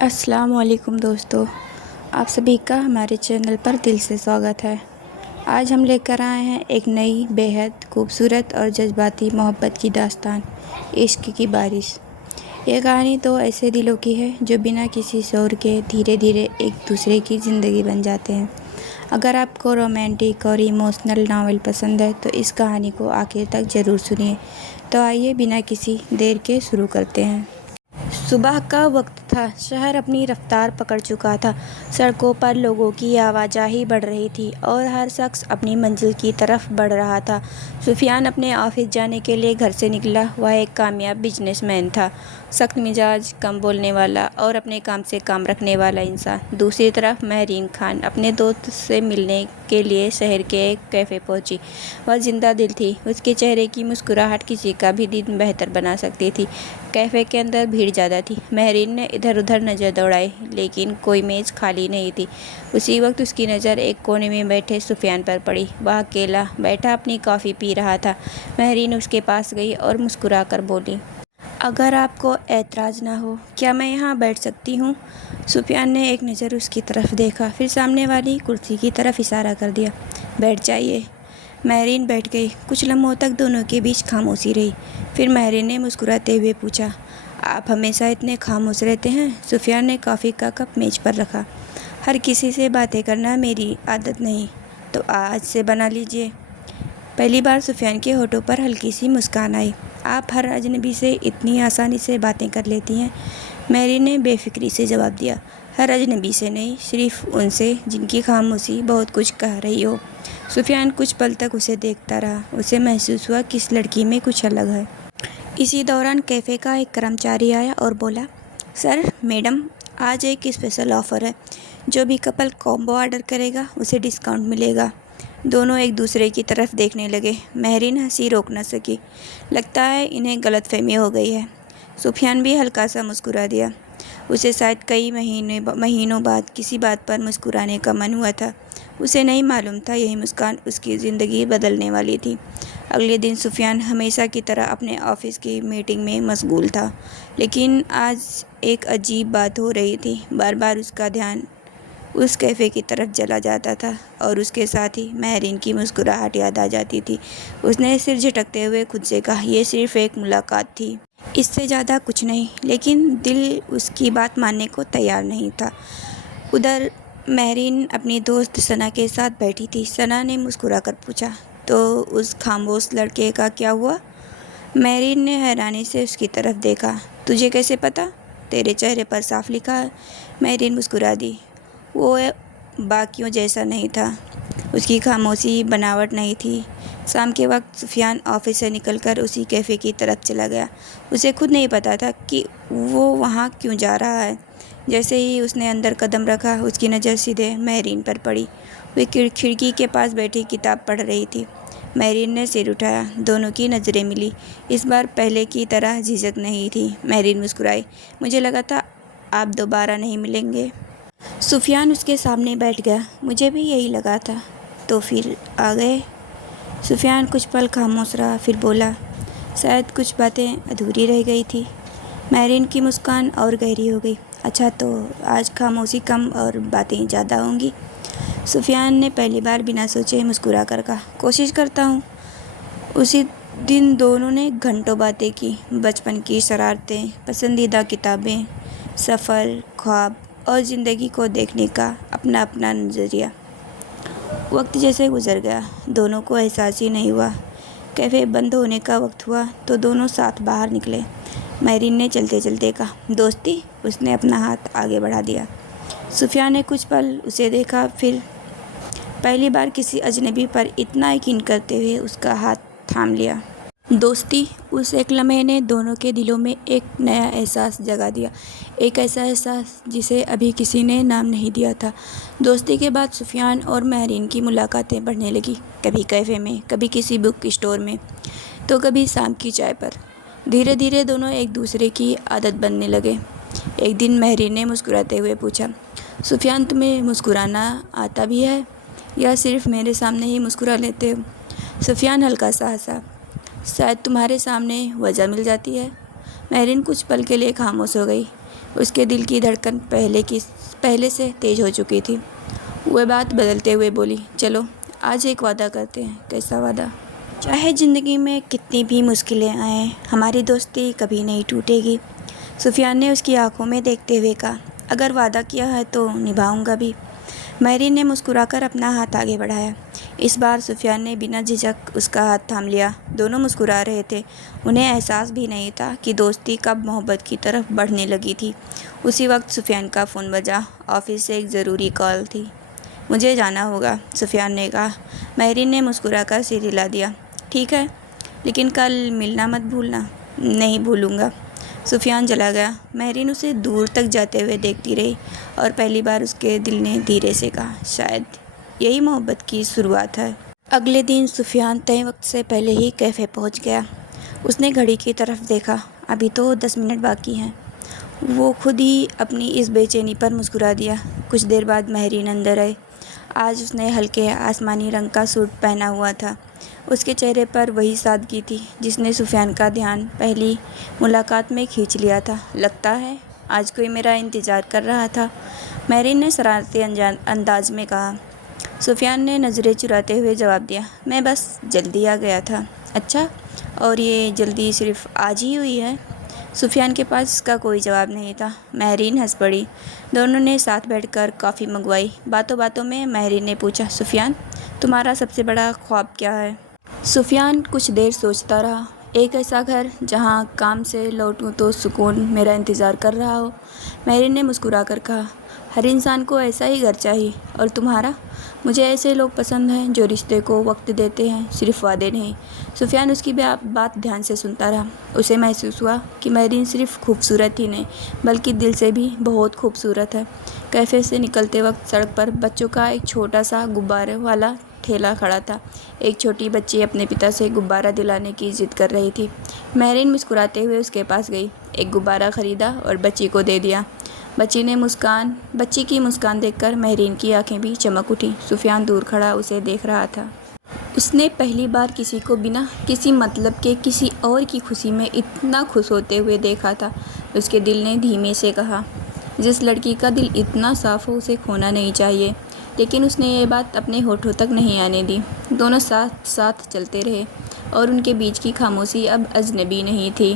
السلام علیکم دوستو، آپ سبھی کا ہمارے چینل پر دل سے سواگت ہے۔ آج ہم لے کر آئے ہیں ایک نئی بےحد خوبصورت اور جذباتی محبت کی داستان، عشق کی بارش۔ یہ کہانی تو ایسے دلوں کی ہے جو بنا کسی شور کے دھیرے دھیرے ایک دوسرے کی زندگی بن جاتے ہیں۔ اگر آپ کو رومانٹک اور ایموشنل ناول پسند ہے تو اس کہانی کو آخر تک ضرور سنیے۔ تو آئیے بنا کسی دیر کے شروع کرتے ہیں۔ صبح کا وقت تھا، شہر اپنی رفتار پکڑ چکا تھا، سڑکوں پر لوگوں کی آوازاہی بڑھ رہی تھی اور ہر شخص اپنی منزل کی طرف بڑھ رہا تھا۔ سفیان اپنے آفس جانے کے لیے گھر سے نکلا۔ وہ ایک کامیاب بزنس مین تھا، سخت مزاج، کم بولنے والا اور اپنے کام سے کام رکھنے والا انسان۔ دوسری طرف مہرین خان اپنے دوست سے ملنے کے لیے شہر کے ایک کیفے پہنچی۔ وہ زندہ دل تھی، اس کے چہرے کی مسکراہٹ کسی کا بھی دن بہتر بنا سکتی تھی۔ کیفے کے اندر بھیڑ زیادہ تھی۔ مہرین نے ادھر ادھر نظر دوڑائی لیکن کوئی میز خالی نہیں تھی۔ اسی وقت اس کی نظر ایک کونے میں بیٹھے سفیان پر پڑی۔ وہ اکیلا بیٹھا اپنی کافی پی رہا تھا۔ مہرین اس کے پاس گئی اور مسکرا کر بولی، اگر آپ کو اعتراض نہ ہو کیا میں یہاں بیٹھ سکتی ہوں؟ سفیان نے ایک نظر اس کی طرف دیکھا، پھر سامنے والی کرسی کی طرف اشارہ کر دیا۔ بیٹھ جائیے۔ مہرین بیٹھ گئی۔ کچھ لمحوں تک دونوں کے بیچ خاموشی رہی۔ پھر مہرین نے مسکراتے ہوئے پوچھا، آپ ہمیشہ اتنے خاموش رہتے ہیں؟ سفیان نے کافی کا کپ میز پر رکھا۔ ہر کسی سے باتیں کرنا میری عادت نہیں، تو آج سے بنا لیجیے۔ پہلی بار سفیان کے ہونٹوں پر ہلکی سی مسکان آئی۔ آپ ہر اجنبی سے اتنی آسانی سے باتیں کر لیتی ہیں؟ مہرین نے بے فکری سے جواب دیا، ہر اجنبی سے نہیں، صرف ان سے جن کی خاموشی بہت کچھ کہہ رہی ہو۔ سفیان کچھ پل تک اسے دیکھتا رہا۔ اسے محسوس ہوا کہ اس لڑکی میں کچھ الگ ہے۔ اسی دوران کیفے کا ایک کرمچاری آیا اور بولا، سر، میڈم، آج ایک اسپیشل آفر ہے، جو بھی کپل کومبو آرڈر کرے گا اسے ڈسکاؤنٹ ملے گا۔ دونوں ایک دوسرے کی طرف دیکھنے لگے۔ مہرین ہنسی روک نہ سکی۔ لگتا ہے انہیں غلط فہمی ہو گئی ہے۔ سفیان بھی ہلکا سا مسکرا دیا۔ اسے شاید کئی مہینوں بعد کسی بات پر مسکرانے کا من ہوا تھا۔ اسے نہیں معلوم تھا یہی مسکان اس کی زندگی بدلنے والی تھی۔ اگلے دن سفیان ہمیشہ کی طرح اپنے آفس کی میٹنگ میں مشغول تھا، لیکن آج ایک عجیب بات ہو رہی تھی۔ بار بار اس کا دھیان اس کیفے کی طرف چلا جاتا تھا اور اس کے ساتھ ہی مہرین کی مسکراہٹ یاد آ جاتی تھی۔ اس نے سر جھٹکتے ہوئے خود سے کہا، یہ صرف ایک ملاقات تھی، اس سے زیادہ کچھ نہیں۔ لیکن دل اس کی بات ماننے کو تیار نہیں تھا۔ ادھر مہرین اپنی دوست ثنا کے ساتھ بیٹھی تھی۔ ثنا نے مسکرا کر پوچھا، تو اس خاموش لڑکے کا کیا ہوا؟ مہرین نے حیرانی سے اس کی طرف دیکھا۔ تجھے کیسے پتا؟ تیرے چہرے پر صاف لکھا ہے۔ مہرین مسکرا دی۔ وہ باقیوں جیسا نہیں تھا۔ اس کی خاموشی بناوٹ نہیں تھی۔ شام کے وقت سفیان آفس سے نکل کر اسی کیفے کی طرف چلا گیا۔ اسے خود نہیں پتا تھا کہ وہ وہاں کیوں جا رہا ہے۔ جیسے ہی اس نے اندر قدم رکھا، اس کی نظر سیدھے مہرین پر پڑی۔ وہ کھڑکی کے پاس بیٹھی کتاب پڑھ رہی تھی۔ مہرین نے سر اٹھایا۔ دونوں کی نظریں ملی۔ اس بار پہلے کی طرح جھجک نہیں تھی۔ مہرین مسکرائی، مجھے لگا تھا آپ دوبارہ نہیں ملیں گے۔ سفیان اس کے سامنے بیٹھ گیا۔ مجھے بھی یہی لگا تھا۔ تو پھر آ گئے؟ سفیان کچھ پل خاموش رہا، پھر بولا، شاید کچھ باتیں ادھوری رہ گئی تھی۔ مہرین کی مسکان اور گہری ہو گئی۔ اچھا، تو آج خاموشی کم اور باتیں زیادہ ہوں گی؟ سفیان نے پہلی بار بنا سوچے مسکرا کر کہا، کوشش کرتا ہوں۔ اسی دن دونوں نے گھنٹوں باتیں کی، بچپن کی شرارتیں، پسندیدہ کتابیں، سفر، خواب اور زندگی کو دیکھنے کا اپنا اپنا نظریہ۔ وقت جیسے گزر گیا، دونوں کو احساس ہی نہیں ہوا۔ کیفے بند ہونے کا وقت ہوا تو دونوں ساتھ باہر نکلے۔ مہرین نے چلتے چلتے کہا، دوستی؟ اس نے اپنا ہاتھ آگے بڑھا دیا۔ سفیان نے کچھ پل اسے دیکھا، پھر پہلی بار کسی اجنبی پر اتنا یقین کرتے ہوئے اس کا ہاتھ تھام لیا۔ دوستی؟ اس ایک لمحے نے دونوں کے دلوں میں ایک نیا احساس جگا دیا، ایک ایسا احساس جسے ابھی کسی نے نام نہیں دیا تھا۔ دوستی کے بعد سفیان اور مہرین کی ملاقاتیں بڑھنے لگی، کبھی کیفے میں، کبھی کسی بک اسٹور میں، تو کبھی شام کی چائے پر۔ دھیرے دھیرے دونوں ایک دوسرے کی عادت بننے لگے۔ ایک دن مہرین نے مسکراتے ہوئے پوچھا، سفیان، تمہیں مسکرانا آتا بھی ہے یا صرف میرے سامنے ہی مسکرا لیتے ہو؟ سفیان ہلکا سا ہنسا، شاید تمہارے سامنے وجہ مل جاتی ہے۔ مہرین کچھ پل کے لیے خاموش ہو گئی۔ اس کے دل کی دھڑکن پہلے سے تیز ہو چکی تھی۔ وہ بات بدلتے ہوئے بولی، چلو آج ایک وعدہ کرتے ہیں۔ کیسا وعدہ؟ چاہے زندگی میں کتنی بھی مشکلیں آئیں، ہماری دوستی کبھی نہیں ٹوٹے گی۔ سفیان نے اس کی آنکھوں میں دیکھتے ہوئے کہا، اگر وعدہ کیا ہے تو نبھاؤں گا بھی۔ مہرین نے مسکرا کر اپنا ہاتھ آگے بڑھایا۔ اس بار سفیان نے بنا جھجک اس کا ہاتھ تھام لیا۔ دونوں مسکرا رہے تھے۔ انہیں احساس بھی نہیں تھا کہ دوستی کب محبت کی طرف بڑھنے لگی تھی۔ اسی وقت سفیان کا فون بجا۔ آفس سے ایک ضروری کال تھی۔ مجھے جانا ہوگا، سفیان نے کہا۔ مہرین نے مسکرا کر سر ہلا دیا۔ ٹھیک ہے، لیکن کل ملنا مت بھولنا۔ نہیں بھولوں گا۔ سفیان چلا گیا۔ مہرین اسے دور تک جاتے ہوئے دیکھتی رہی اور پہلی بار اس کے دل نے دھیرے سے کہا، شاید یہی محبت کی شروعات ہے۔ اگلے دن سفیان طے وقت سے پہلے ہی کیفے پہنچ گیا۔ اس نے گھڑی کی طرف دیکھا، ابھی تو 10 منٹ باقی ہیں۔ وہ خود ہی اپنی اس بے چینی پر مسکرا دیا۔ کچھ دیر بعد مہرین اندر آئی۔ آج اس نے ہلکے آسمانی رنگ کا سوٹ پہنا ہوا تھا۔ اس کے چہرے پر وہی سادگی تھی جس نے سفیان کا دھیان پہلی ملاقات میں کھینچ لیا تھا۔ لگتا ہے آج کوئی میرا انتظار کر رہا تھا، مہرین نے شرارتی انداز میں کہا۔ سفیان نے نظریں چراتے ہوئے جواب دیا، میں بس جلدی آ گیا تھا۔ اچھا، اور یہ جلدی صرف آج ہی ہوئی ہے؟ سفیان کے پاس اس کا کوئی جواب نہیں تھا۔ مہرین ہنس پڑی۔ دونوں نے ساتھ بیٹھ کر کافی منگوائی۔ باتوں باتوں میں مہرین نے پوچھا، سفیان تمہارا سب سے بڑا خواب کیا ہے؟ سفیان کچھ دیر سوچتا رہا۔ ایک ایسا گھر جہاں کام سے لوٹوں تو سکون میرا انتظار کر رہا ہو۔ مہرین نے مسکرا کر کہا، ہر انسان کو ایسا ہی گھر چاہیے۔ اور تمہارا؟ مجھے ایسے لوگ پسند ہیں جو رشتے کو وقت دیتے ہیں، صرف وعدے نہیں۔ سفیان اس کی بات دھیان سے سنتا رہا۔ اسے محسوس ہوا کہ مہرین صرف خوبصورت ہی نہیں بلکہ دل سے بھی بہت خوبصورت ہے۔ کیفے سے نکلتے وقت سڑک پر بچوں کا ایک چھوٹا سا غبارے والا ٹھیلا کھڑا تھا۔ ایک چھوٹی بچی اپنے پتا سے غبارہ دلانے کی ضد کر رہی تھی۔ مہرین مسکراتے ہوئے اس کے پاس گئی، ایک غبارہ خریدا اور بچی کو دے دیا۔ بچی کی مسکان دیکھ کر مہرین کی آنکھیں بھی چمک اٹھیں۔ سفیان دور کھڑا اسے دیکھ رہا تھا۔ اس نے پہلی بار کسی کو بنا کسی مطلب کے کسی اور کی خوشی میں اتنا خوش ہوتے ہوئے دیکھا تھا۔ اس کے دل نے دھیمے سے کہا، جس لڑکی کا دل اتنا صاف ہو اسے کھونا نہیں چاہیے۔ لیکن اس نے یہ بات اپنے ہونٹوں تک نہیں آنے دی۔ دونوں ساتھ ساتھ چلتے رہے اور ان کے بیچ کی خاموشی اب اجنبی نہیں تھی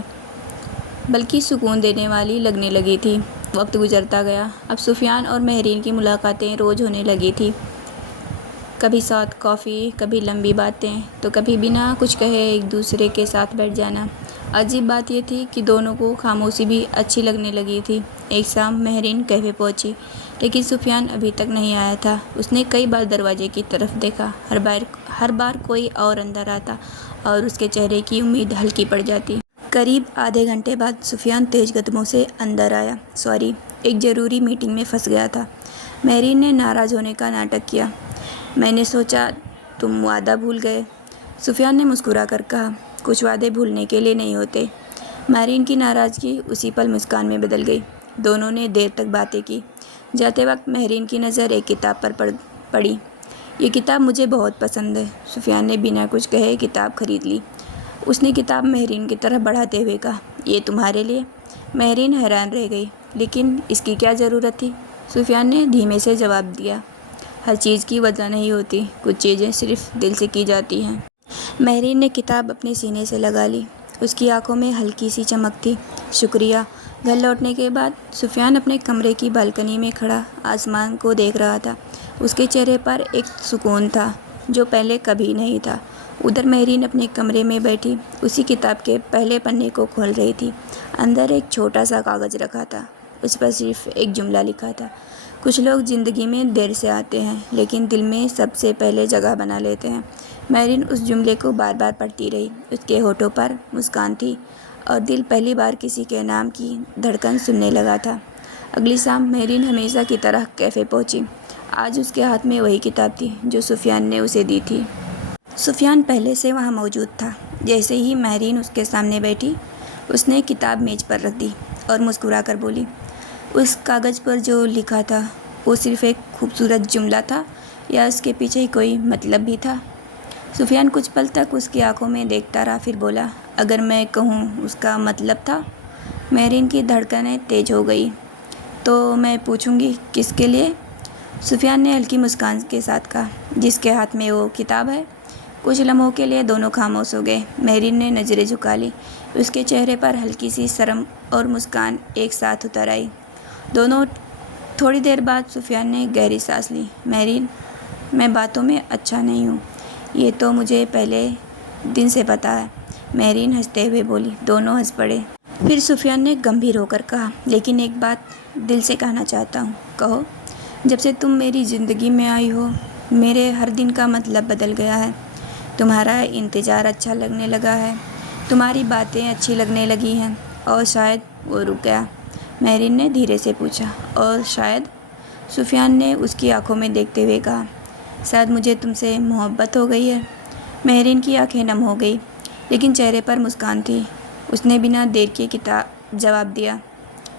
بلکہ سکون دینے والی لگنے لگی تھی۔ وقت گزرتا گیا۔ اب سفیان اور مہرین کی ملاقاتیں روز ہونے لگی تھی۔ کبھی ساتھ کافی، کبھی لمبی باتیں، تو کبھی بنا کچھ کہے ایک دوسرے کے ساتھ بیٹھ جانا۔ عجیب بات یہ تھی کہ دونوں کو خاموشی بھی اچھی لگنے لگی تھی۔ ایک شام مہرین کیفے پہنچی لیکن سفیان ابھی تک نہیں آیا تھا۔ اس نے کئی بار دروازے کی طرف دیکھا، ہر بار کوئی اور اندر آتا اور اس کے چہرے کی امید ہلکی پڑ جاتی۔ قریب آدھے گھنٹے بعد سفیان تیز قدموں سے اندر آیا۔ سوری، ایک ضروری میٹنگ میں پھنس گیا تھا۔ مہرین نے ناراض ہونے کا ناٹک کیا۔ میں نے سوچا تم وعدہ بھول گئے۔ سفیان نے مسکرا کر کہا، کچھ وعدے بھولنے کے لیے نہیں ہوتے۔ مہرین کی ناراضگی اسی پل مسکان میں بدل گئی۔ دونوں نے دیر تک باتیں کی۔ جاتے وقت مہرین کی نظر ایک کتاب پر پڑی۔ یہ کتاب مجھے بہت پسند ہے۔ سفیان نے بنا کچھ کہے کتاب خرید لی۔ اس نے کتاب مہرین کی طرف بڑھاتے ہوئے کہا، یہ تمہارے لیے؟ مہرین حیران رہ گئی، لیکن اس کی کیا ضرورت تھی؟ سفیان نے دھیمے سے جواب دیا، ہر چیز کی وجہ نہیں ہوتی، کچھ چیزیں صرف دل سے کی جاتی ہیں۔ مہرین نے کتاب اپنے سینے سے لگا لی۔ اس کی آنکھوں میں ہلکی سی چمک تھی۔ شکریہ۔ گھر لوٹنے کے بعد سفیان اپنے کمرے کی بالکنی میں کھڑا آسمان کو دیکھ رہا تھا۔ اس کے چہرے پر ایک سکون تھا جو پہلے کبھی نہیں تھا۔ ادھر مہرین اپنے کمرے میں بیٹھی اسی کتاب کے پہلے پنے کو کھول رہی تھی۔ اندر ایک چھوٹا سا کاغذ رکھا تھا۔ اس پر صرف ایک جملہ لکھا تھا، کچھ لوگ زندگی میں دیر سے آتے ہیں لیکن دل میں سب سے پہلے جگہ بنا لیتے ہیں۔ مہرین اس جملے کو بار بار پڑھتی رہی۔ اس کے ہونٹوں پر مسکان تھی اور دل پہلی بار کسی کے نام کی دھڑکن سننے لگا تھا۔ اگلی شام مہرین ہمیشہ کی طرح کیفے پہنچی۔ آج اس کے ہاتھ میں وہی کتاب تھی جو سفیان نے اسے دی تھی۔ سفیان پہلے سے وہاں موجود تھا۔ جیسے ہی مہرین اس کے سامنے بیٹھی، اس نے کتاب میز پر رکھ دی اور مسکرا کر بولی، اس کاغذ پر جو لکھا تھا وہ صرف ایک خوبصورت جملہ تھا یا اس کے پیچھے کوئی مطلب بھی تھا؟ سفیان کچھ پل تک اس کی آنکھوں میں دیکھتا رہا، پھر بولا، اگر میں کہوں اس کا مطلب تھا؟ مہرین کی دھڑکنیں تیز ہو گئی۔ تو میں پوچھوں گی کس کے لیے؟ سفیان نے ہلکی مسکان کے ساتھ کہا۔ جس کے ہاتھ میں وہ کتاب ہے۔ کچھ لمحوں کے لیے دونوں خاموش ہو گئے۔ مہرین نے نظریں جھکا لی۔ اس کے چہرے پر ہلکی سی شرم اور مسکان ایک ساتھ اتر آئی۔ دونوں تھوڑی دیر بعد سفیان نے گہری سانس لی۔ مہرین، میں باتوں میں اچھا نہیں ہوں، یہ تو مجھے پہلے دن سے پتہ ہے، مہرین ہنستے ہوئے بولی۔ دونوں ہنس پڑے۔ پھر سفیان نے گمبھیر ہو کر کہا، لیکن ایک بات دل سے کہنا چاہتا ہوں۔ کہو۔ جب سے تم میری زندگی میں آئی ہو، میرے ہر دن کا مطلب بدل گیا ہے۔ تمہارا انتظار اچھا لگنے لگا ہے، تمہاری باتیں اچھی لگنے لگی ہیں، اور شاید وہ رک گیا۔ مہرین نے دھیرے سے پوچھا۔ اور شاید؟ سفیان نے اس کی آنکھوں میں دیکھتے ہوئے کہا، شاید مجھے تم سے محبت ہو گئی ہے۔ مہرین کی آنکھیں نم ہو گئی، لیکن چہرے پر مسکان تھی۔ اس نے بنا دیر کیے جواب دیا،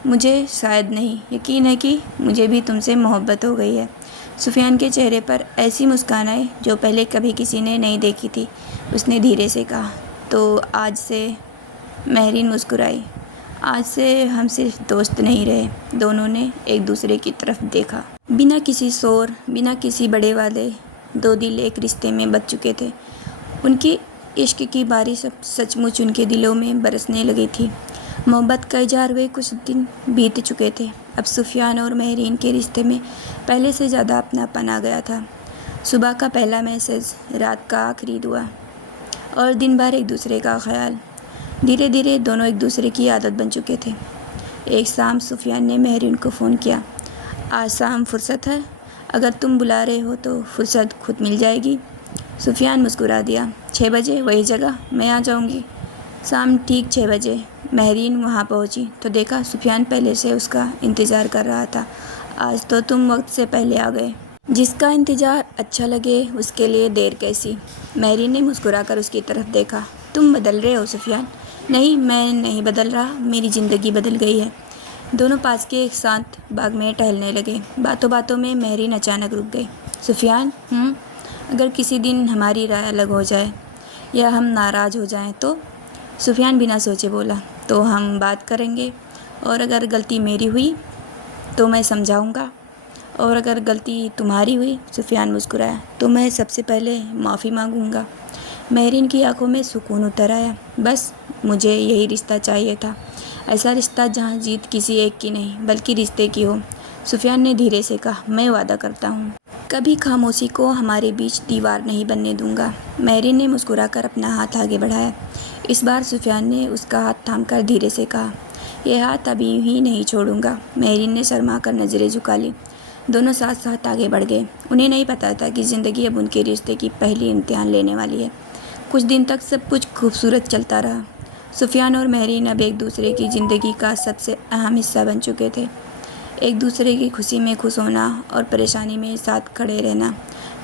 مجھے شاید نہیں، یقین ہے کہ مجھے بھی تم سے محبت ہو گئی ہے۔ سفیان کے چہرے پر ایسی مسکان آئی جو پہلے کبھی کسی نے نہیں دیکھی تھی۔ اس نے دھیرے سے کہا، تو آج سے؟ مہرین مسکرائی، آج سے ہم صرف دوست نہیں رہے۔ دونوں نے ایک دوسرے کی طرف دیکھا۔ بنا کسی شور، بنا کسی بڑے وعدے، دو دل ایک رشتے میں بندھ چکے تھے۔ ان کی عشق کی بارش سچ مچ ان کے دلوں میں برسنے لگی تھی۔ محبت کا اظہار ہوئے کچھ دن بیت چکے تھے۔ اب سفیان اور مہرین کے رشتے میں پہلے سے زیادہ اپناپن آ گیا تھا۔ صبح کا پہلا میسج، رات کا آخری دعا، اور دن بھر ایک دوسرے کا خیال۔ دھیرے دھیرے دونوں ایک دوسرے کی عادت بن چکے تھے۔ ایک شام سفیان نے مہرین کو فون کیا، آج شام فرصت ہے؟ اگر تم بلا رہے ہو تو فرصت خود مل جائے گی۔ سفیان مسکرا دیا، 6 بجے وہی جگہ، میں آ جاؤں گی۔ شام ٹھیک 6 بجے مہرین وہاں پہنچی تو دیکھا سفیان پہلے سے اس کا انتظار کر رہا تھا۔ آج تو تم وقت سے پہلے آ گئے۔ جس کا انتظار اچھا لگے اس کے لیے دیر کیسی؟ مہرین نے مسکرا کر اس کی طرف دیکھا۔ تم بدل رہے ہو سفیان۔ نہیں، میں نہیں بدل رہا، میری زندگی بدل گئی ہے۔ دونوں پاس کے ایک ساتھ باغ میں ٹہلنے لگے۔ باتوں باتوں میں مہرین اچانک رک گئی۔ سفیان، اگر کسی دن ہماری رائے الگ ہو جائے یا ہم ناراض ہو جائیں تو؟ سفیان بنا سوچے بولا، تو ہم بات کریں گے، اور اگر غلطی میری ہوئی تو میں سمجھاؤں گا، اور اگر غلطی تمہاری ہوئی، سفیان مسکرایا، تو میں سب سے پہلے معافی مانگوں گا۔ مہرین کی آنکھوں میں سکون اتر آیا۔ بس مجھے یہی رشتہ چاہیے تھا، ایسا رشتہ جہاں جیت کسی ایک کی نہیں بلکہ رشتے کی ہو۔ سفیان نے دھیرے سے کہا، میں وعدہ کرتا ہوں کبھی خاموشی کو ہمارے بیچ دیوار نہیں بننے دوں گا۔ مہرین نے مسکرا کر اپنا ہاتھ آگے بڑھایا۔ اس بار سفیان نے اس کا ہاتھ تھام کر دھیرے سے کہا، یہ ہاتھ ابھی ہی نہیں چھوڑوں گا۔ مہرین نے شرما کر نظریں جھکا لی۔ دونوں ساتھ ساتھ آگے بڑھ گئے۔ انہیں نہیں پتا تھا کہ زندگی اب ان کے رشتے کی پہلی امتحان لینے والی ہے۔ کچھ دن تک سب کچھ خوبصورت چلتا رہا۔ سفیان اور مہرین اب ایک دوسرے کی زندگی کا سب سے اہم حصہ بن چکے تھے۔ ایک دوسرے کی خوشی میں خوش ہونا اور پریشانی میں ساتھ کھڑے رہنا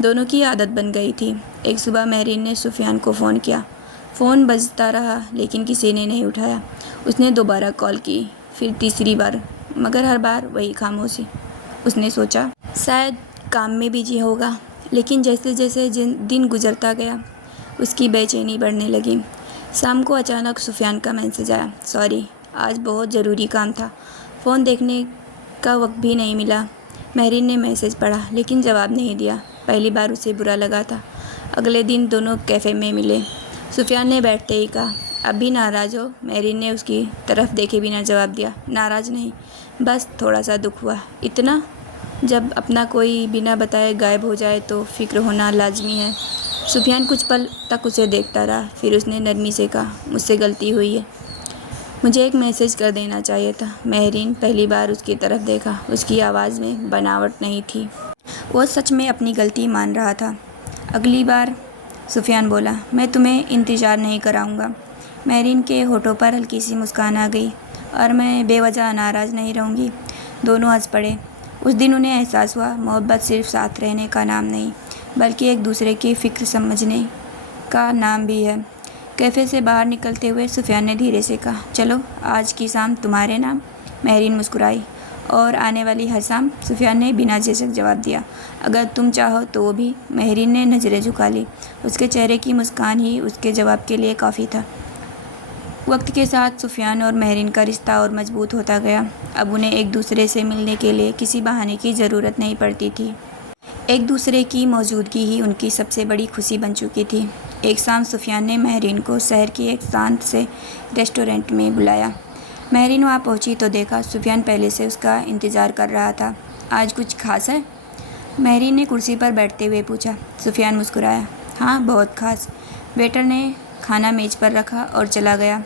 دونوں کی عادت بن گئی تھی۔ ایک صبح مہرین نے سفیان کو فون کیا۔ فون بجتا رہا لیکن کسی نے نہیں اٹھایا۔ اس نے دوبارہ کال کی، پھر تیسری بار، مگر ہر بار وہی خاموشی۔ اس نے سوچا شاید کام میں بزی ہوگا، لیکن جیسے جیسے دن گزرتا گیا اس کی بے چینی بڑھنے لگی۔ شام کو اچانک سفیان کا میسج آیا، سوری، آج بہت ضروری کام تھا، فون دیکھنے کا وقت بھی نہیں ملا۔ مہرین نے میسج پڑھا لیکن جواب نہیں دیا۔ پہلی بار اسے برا لگا تھا۔ اگلے دن دونوں کیفے میں ملے۔ سفیان نے بیٹھتے ہی کہا، اب بھی ناراض ہو؟ مہرین نے اس کی طرف دیکھے بنا جواب دیا، ناراض نہیں، بس تھوڑا سا دکھ ہوا۔ اتنا؟ جب اپنا کوئی بنا بتائے غائب ہو جائے تو فکر ہونا لازمی ہے۔ سفیان کچھ پل تک اسے دیکھتا رہا، پھر اس نے نرمی سے کہا، مجھ سے غلطی ہوئی ہے، مجھے ایک میسج کر دینا چاہیے تھا۔ مہرین پہلی بار اس کی طرف دیکھا۔ اس کی آواز میں بناوٹ نہیں تھی، وہ سچ میں اپنی غلطی مان رہا تھا۔ اگلی بار؟ سفیان بولا، میں تمہیں انتظار نہیں کراؤں گا۔ مہرین کے ہونٹوں پر ہلکی سی مسکان آ گئی، اور میں بے وجہ ناراض نہیں رہوں گی۔ دونوں ہنس پڑے۔ اس دن انہیں احساس ہوا محبت صرف ساتھ رہنے کا نام نہیں بلکہ ایک دوسرے کی فکر سمجھنے کا نام بھی ہے۔ کیفے سے باہر نکلتے ہوئے سفیان نے دھیرے سے کہا، چلو آج کی شام تمہارے نام۔ مہرین مسکرائی، اور آنے والی ہر شام؟ سفیان نے بنا جھجک جواب دیا، اگر تم چاہو تو وہ بھی۔ مہرین نے نظریں جھکا لی۔ اس کے چہرے کی مسکان ہی اس کے جواب کے لیے کافی تھا۔ وقت کے ساتھ سفیان اور مہرین کا رشتہ اور مضبوط ہوتا گیا۔ اب انہیں ایک دوسرے سے ملنے کے لیے کسی بہانے کی ضرورت نہیں پڑتی تھی۔ ایک دوسرے کی موجودگی ہی ان کی سب سے بڑی خوشی بن چکی تھی۔ ایک شام سفیان نے مہرین کو شہر کی ایک شانت سے ریسٹورینٹ میں بلایا۔ مہرین وہاں پہنچی تو دیکھا سفیان پہلے سے اس کا انتظار کر رہا تھا۔ آج کچھ خاص ہے؟ مہرین نے کرسی پر بیٹھتے ہوئے پوچھا۔ سفیان مسکرایا۔ ہاں، بہت خاص۔ ویٹر نے کھانا میز پر رکھا اور چلا گیا۔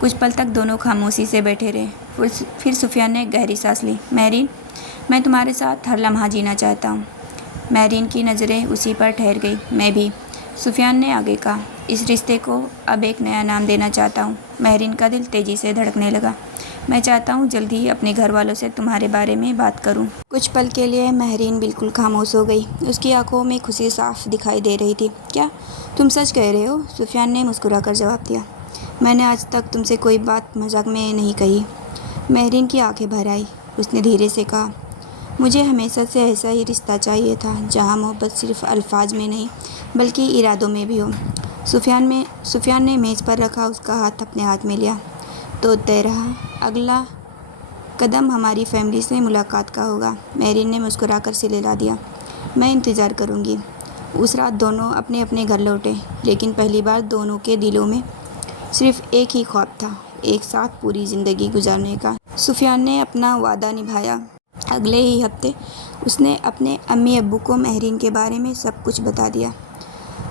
کچھ پل تک دونوں خاموشی سے بیٹھے رہے۔ پھر سفیان نے گہری سانس لی۔ مہرین، میں تمہارے ساتھ ہر لمحہ جینا چاہتا ہوں۔ مہرین کی نظریں اسی پر ٹھہر گئی۔ میں بھی، سفیان نے آگے کہا۔ اس رشتے کو اب ایک نیا نام دینا چاہتا ہوں۔ مہرین کا دل تیزی سے دھڑکنے لگا۔ میں چاہتا ہوں جلد ہی اپنے گھر والوں سے تمہارے بارے میں بات کروں۔ کچھ پل کے لیے مہرین بالکل خاموش ہو گئی۔ اس کی آنکھوں میں خوشی صاف دکھائی دے رہی تھی۔ کیا تم سچ کہہ رہے ہو؟ سفیان نے مسکرا کر جواب دیا۔ میں نے آج تک تم سے کوئی بات مذاق میں نہیں کہی۔ مہرین کی آنکھیں بھر آئی۔ اس نے دھیرے سے کہا، مجھے ہمیشہ سے ایسا ہی رشتہ چاہیے تھا جہاں محبت صرف الفاظ میں نہیں بلکہ ارادوں میں بھی ہو۔ سفیان نے میز پر رکھا اس کا ہاتھ اپنے ہاتھ میں لیا۔ تو طے رہا، اگلا قدم ہماری فیملی سے ملاقات کا ہوگا۔ مہرین نے مسکرا کر سر ہلا دیا۔ میں انتظار کروں گی۔ اس رات دونوں اپنے اپنے گھر لوٹے، لیکن پہلی بار دونوں کے دلوں میں صرف ایک ہی خواب تھا، ایک ساتھ پوری زندگی گزارنے کا۔ سفیان نے اپنا وعدہ نبھایا۔ اگلے ہی ہفتے اس نے اپنے امی ابو کو مہرین کے بارے میں سب کچھ بتا دیا۔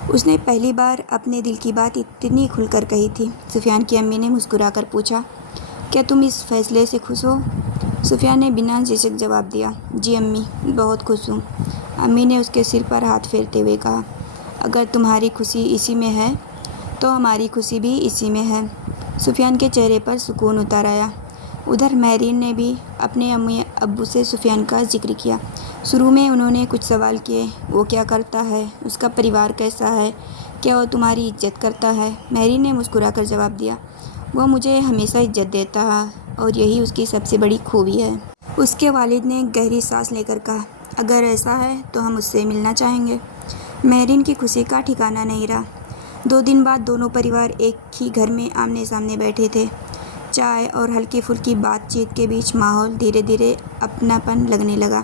اس نے پہلی بار اپنے دل کی بات اتنی کھل کر کہی تھی۔ سفیان کی امی نے مسکرا کر پوچھا، کیا تم اس فیصلے سے خوش ہو؟ سفیان نے بنا جھجک جواب دیا، جی امی، بہت خوش ہوں۔ امی نے اس کے سر پر ہاتھ پھیرتے ہوئے کہا، اگر تمہاری خوشی اسی میں ہے تو ہماری خوشی بھی اسی میں ہے۔ سفیان کے چہرے پر سکون اتر آیا۔ ادھر مہرین نے بھی اپنے امی ابو سے سفیان کا ذکر کیا۔ شروع میں انہوں نے کچھ سوال کیے، وہ کیا کرتا ہے، اس کا پریوار کیسا ہے، کیا وہ تمہاری عزت کرتا ہے؟ مہرین نے مسکرا کر جواب دیا، وہ مجھے ہمیشہ عزت دیتا ہے اور یہی اس کی سب سے بڑی خوبی ہے۔ اس کے والد نے گہری سانس لے کر کہا، اگر ایسا ہے تو ہم اس سے ملنا چاہیں گے۔ مہرین کی خوشی کا ٹھکانہ نہیں رہا۔ 2 دن بعد دونوں پریوار ایک ہی گھر میں آمنے سامنے بیٹھے تھے۔ چائے اور ہلکی پھلکی بات چیت کے بیچ ماحول دھیرے دھیرے اپناپن لگنے لگا۔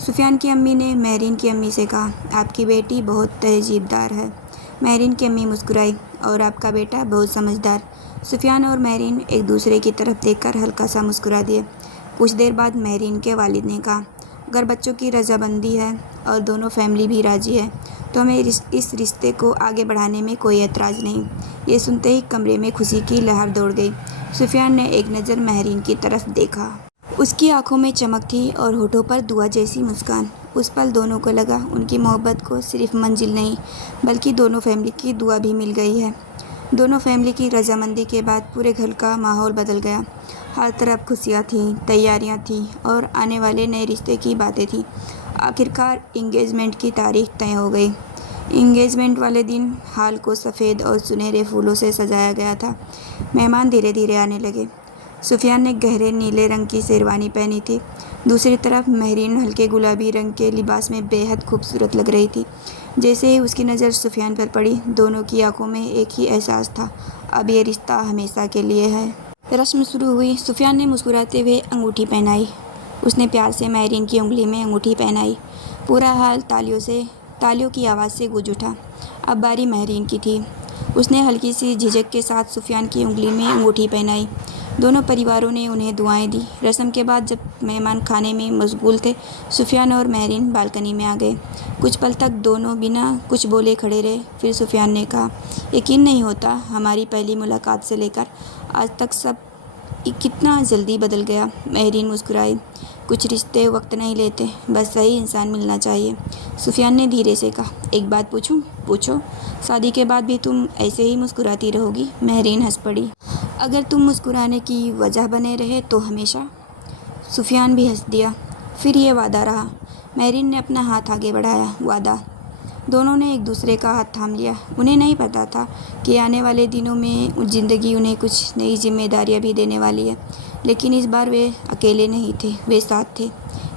سفیان کی امی نے مہرین کی امی سے کہا، آپ کی بیٹی بہت تہذیب دار ہے۔ مہرین کی امی مسکرائی، اور آپ کا بیٹا بہت سمجھدار۔ سفیان اور مہرین ایک دوسرے کی طرف دیکھ کر ہلکا سا مسکرا دیے۔ کچھ دیر بعد مہرین کے والد نے کہا، اگر بچوں کی رضامندی ہے اور دونوں فیملی بھی راضی ہے تو ہمیں اس رشتے کو آگے بڑھانے میں کوئی اعتراض نہیں۔ یہ سنتے ہی کمرے میں خوشی کی لہر دوڑ گئی۔ سفیان نے ایک نظر مہرین کی طرف دیکھا۔ اس کی آنکھوں میں چمک تھی اور ہونٹوں پر دعا جیسی مسکان۔ اس پل دونوں کو لگا ان کی محبت کو صرف منزل نہیں بلکہ دونوں فیملی کی دعا بھی مل گئی ہے۔ دونوں فیملی کی رضامندی کے بعد پورے گھر کا ماحول بدل گیا۔ ہر طرف خوشیاں تھیں، تیاریاں تھیں اور آنے والے نئے رشتے کی باتیں تھیں۔ آخرکار انگیجمنٹ کی تاریخ طے ہو گئی۔ انگیجمنٹ والے دن ہال کو سفید اور سنہرے پھولوں سے سجایا گیا تھا۔ مہمان دھیرے دھیرے آنے لگے۔ سفیان نے گہرے نیلے رنگ کی شیروانی پہنی تھی۔ دوسری طرف مہرین ہلکے گلابی رنگ کے لباس میں بے حد خوبصورت لگ رہی تھی۔ جیسے ہی اس کی نظر سفیان پر پڑی، دونوں کی آنکھوں میں ایک ہی احساس تھا، اب یہ رشتہ ہمیشہ کے لیے ہے۔ رسم شروع ہوئی۔ سفیان نے مسکراتے ہوئے انگوٹھی پہنائی۔ اس نے پیار سے مہرین کی انگلی میں انگوٹھی پہنائی۔ پورا ہال تالیوں کی آواز سے گونج اٹھا۔ اب باری مہرین کی تھی۔ اس نے ہلکی سی جھجک کے ساتھ سفیان کی انگلی میں انگوٹھی پہنائی۔ دونوں پریواروں نے انہیں دعائیں دیں۔ رسم کے بعد جب مہمان کھانے میں مشغول تھے، سفیان اور مہرین بالکنی میں آ گئے۔ کچھ پل تک دونوں بنا کچھ بولے کھڑے رہے۔ پھر سفیان نے کہا، یقین نہیں ہوتا ہماری پہلی ملاقات سے لے کر آج تک سب کتنا جلدی بدل گیا۔ مہرین مسکرائی، کچھ رشتے وقت نہیں لیتے، بس صحیح انسان ملنا چاہیے۔ سفیان نے دھیرے سے کہا، ایک بات پوچھوں؟ پوچھو۔ شادی کے بعد بھی تم ایسے ہی مسکراتی رہو گی؟ مہرین ہنس پڑی۔ اگر تم مسکرانے کی وجہ بنے رہے تو ہمیشہ۔ سفیان بھی ہنس دیا۔ پھر یہ وعدہ رہا۔ مہرین نے اپنا ہاتھ آگے بڑھایا۔ وعدہ؟ دونوں نے ایک دوسرے کا ہاتھ تھام لیا۔ انہیں نہیں پتا تھا کہ آنے والے دنوں میں زندگی انہیں کچھ نئی ذمہ داریاں بھی دینے والی ہے، لیکن اس بار وہ اکیلے نہیں تھے، وہ ساتھ تھے۔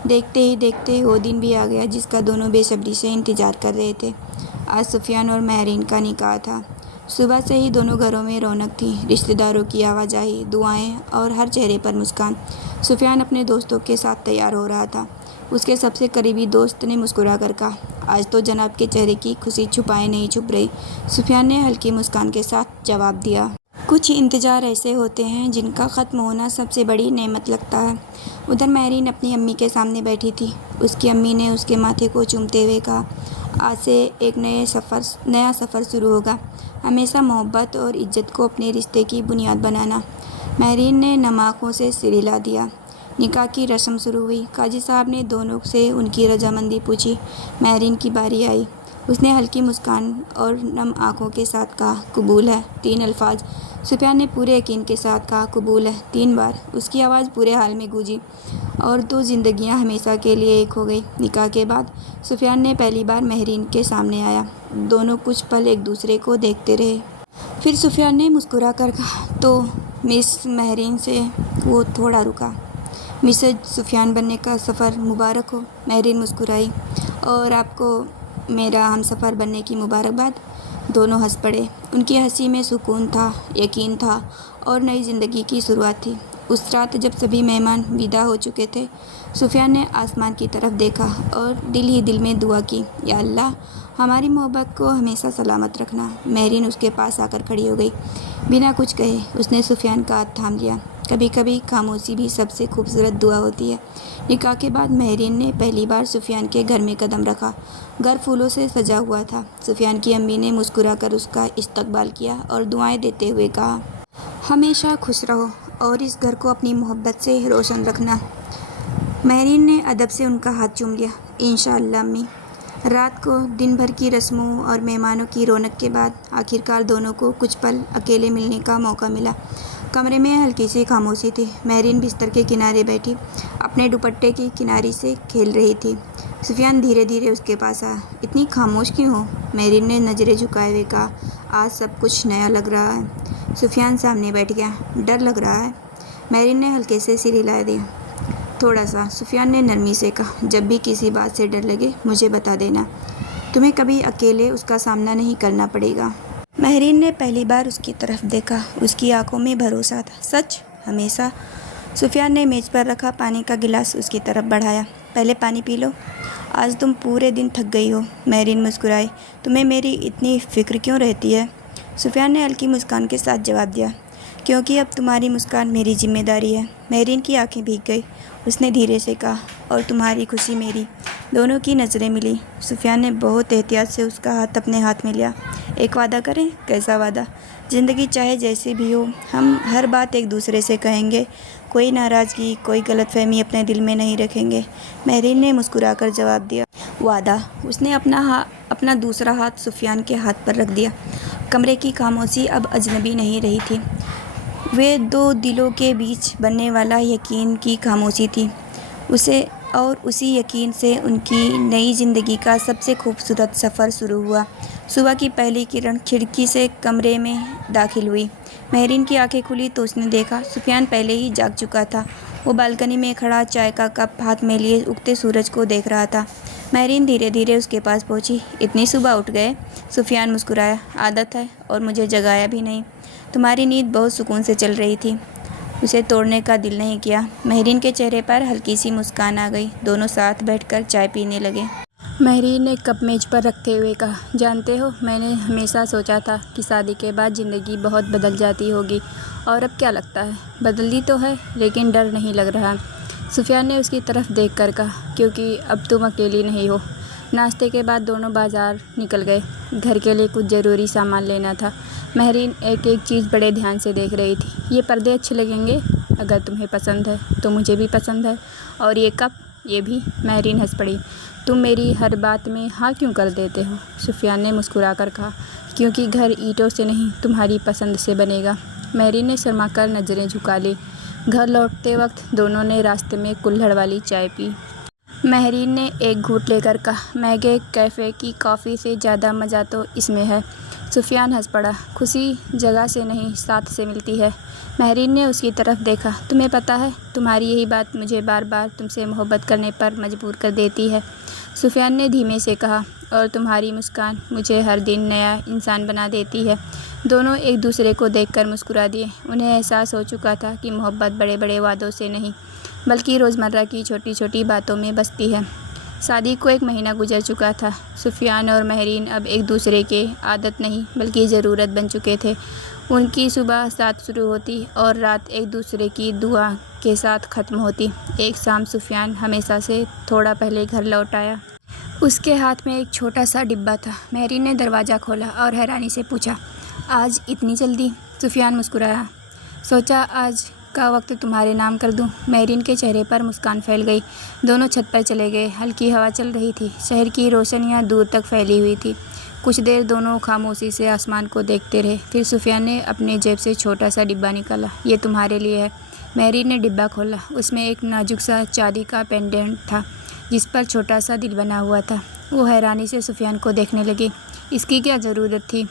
دیکھتے ہی دیکھتے وہ دن بھی آ گیا جس کا دونوں بے صبری سے انتظار کر رہے تھے۔ آج سفیان اور مہرین کا نکاح تھا۔ صبح سے ہی دونوں گھروں میں رونق تھی، رشتہ داروں کی آواجائی، دعائیں اور ہر چہرے پر مسکان۔ سفیان اپنے دوستوں کے ساتھ تیار ہو رہا تھا۔ اس کے سب سے قریبی دوست نے مسکرا کر کہا، آج تو جناب کے چہرے کی خوشی چھپائے نہیں چھپ رہی۔ سفیان نے ہلکی مسکان کے ساتھ جواب دیا، کچھ انتظار ایسے ہوتے ہیں جن کا ختم ہونا سب سے بڑی نعمت لگتا ہے۔ ادھر مہرین اپنی امی کے سامنے بیٹھی تھی۔ اس کی امی نے اس کے ماتھے کو چومتے ہوئے کہا، آج سے ایک نیا سفر شروع ہوگا، ہمیشہ محبت اور عزت کو اپنے رشتے کی بنیاد بنانا۔ مہرین نے نم آنکھوں سے سر ہلا دیا۔ نکاح کی رسم شروع ہوئی۔ قاضی صاحب نے دونوں سے ان کی رضامندی پوچھی۔ مہرین کی باری آئی۔ اس نے ہلکی مسکان اور نم آنکھوں کے ساتھ کہا، قبول ہے، 3 الفاظ۔ سفیان نے پورے یقین کے ساتھ کہا، قبول ہے، 3 بار۔ اس کی آواز پورے حال میں گونجی اور 2 زندگیاں ہمیشہ کے لیے ایک ہو گئی۔ نکاح کے بعد سفیان نے پہلی بار مہرین کے سامنے آیا۔ دونوں کچھ پل ایک دوسرے کو دیکھتے رہے۔ پھر سفیان نے مسکرا کر کہا، تو مس مہرین سے وہ تھوڑا رکا۔ مسز سفیان بننے کا سفر مبارک ہو۔ مہرین مسکرائی، اور آپ کو میرا ہم سفر بننے کی مبارکباد۔ دونوں ہنس پڑے۔ ان کی ہنسی میں سکون تھا، یقین تھا اور نئی زندگی کی شروعات تھی۔ اس رات جب سبھی مہمان ودا ہو چکے تھے، سفیان نے آسمان کی طرف دیکھا اور دل ہی دل میں دعا کی، یا اللہ ہماری محبت کو ہمیشہ سلامت رکھنا۔ مہرین اس کے پاس آ کر کھڑی ہو گئی۔ بنا کچھ کہے اس نے سفیان کا ہاتھ تھام لیا۔ کبھی کبھی خاموشی بھی سب سے خوبصورت دعا ہوتی ہے۔ نکاح کے بعد مہرین نے پہلی بار سفیان کے گھر میں قدم رکھا۔ گھر پھولوں سے سجا ہوا تھا۔ سفیان کی امی نے مسکرا کر اس کا استقبال کیا اور دعائیں دیتے ہوئے کہا، ہمیشہ خوش رہو اور اس گھر کو اپنی محبت سے روشن رکھنا۔ مہرین نے ادب سے ان کا ہاتھ چوم لیا۔ انشاءاللہ امی۔ رات کو دن بھر کی رسموں اور مہمانوں کی رونق کے بعد آخرکار دونوں کو کچھ پل اکیلے ملنے کا موقع ملا۔ کمرے میں ہلکی سی خاموشی تھی۔ مہرین بستر کے کنارے بیٹھی اپنے دوپٹے کی کناری سے کھیل رہی تھی۔ سفیان دھیرے دھیرے اس کے پاس آیا۔ اتنی خاموش کیوں ہو؟ مہرین نے نظریں جھکائے ہوئے کہا، آج سب کچھ نیا لگ رہا ہے۔ سفیان سامنے بیٹھ گیا۔ ڈر لگ رہا ہے؟ مہرین نے ہلکے سے سر ہلا دیا۔ تھوڑا سا، سفیان نے نرمی سے کہا، جب بھی کسی بات سے ڈر لگے مجھے بتا دینا، تمہیں کبھی اکیلے اس کا سامنا نہیں کرنا پڑے گا۔ مہرین نے پہلی بار اس کی طرف دیکھا۔ اس کی آنکھوں میں بھروسہ تھا۔ سچ؟ ہمیشہ؟ سفیان نے میز پر رکھا پانی کا گلاس اس کی طرف بڑھایا۔ پہلے پانی پی لو، آج تم پورے دن تھک گئی ہو۔ مہرین مسکرائی، تمہیں میری اتنی فکر کیوں رہتی ہے؟ سفیان نے ہلکی مسکان کے ساتھ جواب دیا، کیونکہ اب تمہاری مسکان میری ذمہ داری ہے۔ مہرین کی آنکھیں بھیگ گئی۔ اس نے دھیرے سے کہا، اور تمہاری خوشی میری۔ دونوں کی نظریں ملی۔ سفیان نے بہت احتیاط سے اس کا ہاتھ اپنے ہاتھ میں لیا۔ ایک وعدہ کریں؟ کیسا وعدہ؟ زندگی چاہے جیسی بھی ہو، ہم ہر بات ایک دوسرے سے کہیں گے، کوئی ناراضگی، کوئی غلط فہمی اپنے دل میں نہیں رکھیں گے۔ مہرین نے مسکرا کر جواب دیا، وعدہ۔ اس نے اپنا دوسرا ہاتھ سفیان کے ہاتھ پر رکھ دیا۔ کمرے کی خاموشی اب اجنبی نہیں رہی تھی، وہ 2 دلوں کے بیچ بننے والا یقین کی خاموشی تھی۔ اسی یقین سے ان کی نئی زندگی کا سب سے خوبصورت سفر شروع ہوا۔ صبح کی پہلی کرن کھڑکی سے کمرے میں داخل ہوئی۔ مہرین کی آنکھیں کھلی تو اس نے دیکھا سفیان پہلے ہی جاگ چکا تھا۔ وہ بالکنی میں کھڑا چائے کا کپ ہاتھ میں لیے اگتے سورج کو دیکھ رہا تھا۔ مہرین دھیرے دھیرے اس کے پاس پہنچی۔ اتنی صبح اٹھ گئے؟ سفیان مسکرایا، عادت ہے، اور مجھے جگایا بھی نہیں۔ تمہاری نیند بہت سکون سے چل رہی تھی، اسے توڑنے کا دل نہیں کیا۔ مہرین کے چہرے پر ہلکی سی مسکان آ گئی۔ دونوں ساتھ بیٹھ کر چائے پینے لگے۔ مہرین نے کپ میز پر رکھتے ہوئے کہا، جانتے ہو میں نے ہمیشہ سوچا تھا کہ شادی کے بعد زندگی بہت بدل جاتی ہوگی، اور اب کیا لگتا ہے بدلتی تو ہے، لیکن ڈر نہیں لگ رہا۔ سفیان نے اس کی طرف دیکھ کر کہا، کیونکہ اب تم اکیلی نہیں ہو۔ ناشتے کے بعد دونوں بازار نکل گئے۔ گھر کے لیے کچھ ضروری سامان لینا تھا۔ مہرین ایک ایک چیز بڑے دھیان سے دیکھ رہی تھی۔ یہ پردے اچھے لگیں گے؟ اگر تمہیں پسند ہے تو مجھے بھی پسند ہے۔ اور یہ کپ؟ یہ بھی؟ مہرین ہنس پڑی، تم میری ہر بات میں ہاں کیوں کر دیتے ہو؟ سفیان نے مسکرا کر کہا، کیونکہ گھر اینٹوں سے نہیں تمہاری پسند سے بنے گا۔ مہرین نے شرما کر نظریں جھکا لی۔ گھر لوٹتے وقت دونوں نے راستے میں کلہڑ والی چائے پی۔ مہرین نے ایک گھونٹ لے کر کہا، مہنگے کیفے کی کافی سے زیادہ مزہ تو اس میں ہے۔ سفیان ہنس پڑا، خوشی جگہ سے نہیں ساتھ سے ملتی ہے۔ مہرین نے اس کی طرف دیکھا، تمہیں پتہ ہے تمہاری یہی بات مجھے بار بار تم سے محبت کرنے پر مجبور کر دیتی ہے۔ سفیان نے دھیمے سے کہا، اور تمہاری مسکان مجھے ہر دن نیا انسان بنا دیتی ہے۔ دونوں ایک دوسرے کو دیکھ کر مسکرا دیے۔ انہیں احساس ہو چکا تھا کہ محبت بڑے بڑے وعدوں سے نہیں بلکہ روزمرہ کی چھوٹی چھوٹی باتوں میں بستی ہے۔ شادی کو 1 مہینہ گزر چکا تھا۔ سفیان اور مہرین اب ایک دوسرے کے عادت نہیں بلکہ ضرورت بن چکے تھے۔ ان کی صبح ساتھ شروع ہوتی اور رات ایک دوسرے کی دعا کے ساتھ ختم ہوتی۔ ایک شام سفیان ہمیشہ سے تھوڑا پہلے گھر لوٹ آیا۔ اس کے ہاتھ میں ایک چھوٹا سا ڈبہ تھا۔ مہرین نے دروازہ کھولا اور حیرانی سے پوچھا، آج اتنی جلدی؟ سفیان مسکرایا، سوچا آج کا وقت تمہارے نام کر دوں۔ مہرین کے چہرے پر مسکان پھیل گئی۔ دونوں چھت پر چلے گئے۔ ہلکی ہوا چل رہی تھی۔ شہر کی روشنیاں دور تک پھیلی ہوئی تھی۔ کچھ دیر دونوں خاموشی سے آسمان کو دیکھتے رہے۔ پھر سفیان نے اپنے جیب سے چھوٹا سا ڈبہ نکالا۔ یہ تمہارے لیے ہے۔ مہرین نے ڈبہ کھولا۔ اس میں ایک نازک سا چاندی کا پینڈنٹ تھا جس پر چھوٹا سا دل بنا ہوا تھا۔ وہ حیرانی سے سفیان کو دیکھنے لگی۔ اس کی کیا ضرورت تھی؟